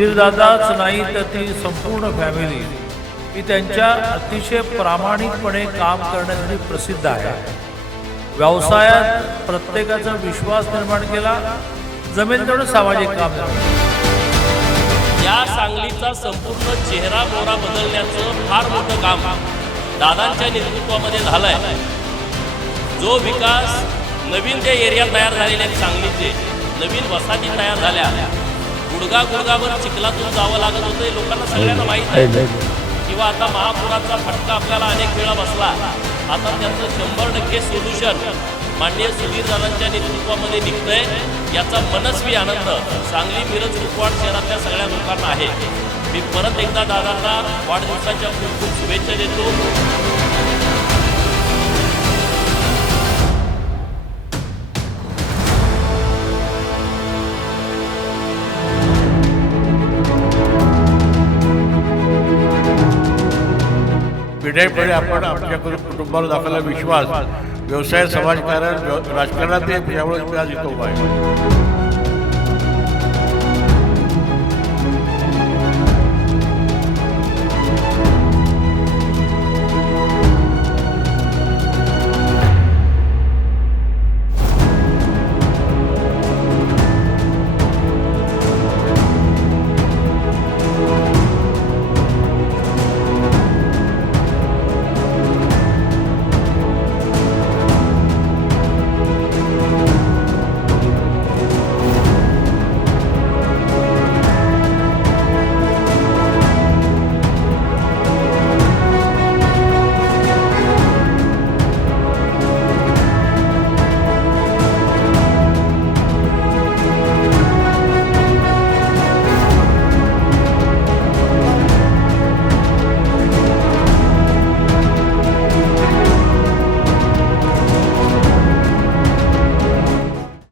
सुधीरदादाच नाही तर ती संपूर्ण फॅमिली ही त्यांच्या अतिशय प्रामाणिकपणे काम करण्यासाठी प्रसिद्ध आहे. व्यवसायात प्रत्येकाचा विश्वास निर्माण केला, जमेल तेवढं सामाजिक काम झालं. या सांगलीचा संपूर्ण चेहरा मोहरा बदलण्याचं फार मोठं काम दादांच्या नेतृत्वामध्ये झालंय. जो विकास नवीन जे एरिया तयार झालेले आहेत, सांगलीचे नवीन वसाहती तयार झाल्या, गुडगावर चिखलातून जावं लागत होतं, लोकांना सगळ्यांना माहीत आहे. किंवा आता महापुराचा फटका आपल्याला अनेक वेळा बसला, आता त्याचं 100% सोल्युशन माननीय सुधीरदादांच्या नेतृत्वामध्ये निघतंय. याचा मनस्वी आनंद सांगली, मिरज, कुपवाड शहरातल्या सगळ्या लोकांना आहे. मी परत एकदा दादांना वाढदिवसाच्या खूप खूप शुभेच्छा देतो. पिढ्यापिढ्या आपण आमच्या कुटुंबावर दाखवला विश्वास व्यवसाय, समाजकारण, राजकारणात यावेळेस मी आज इथं उभा आहे.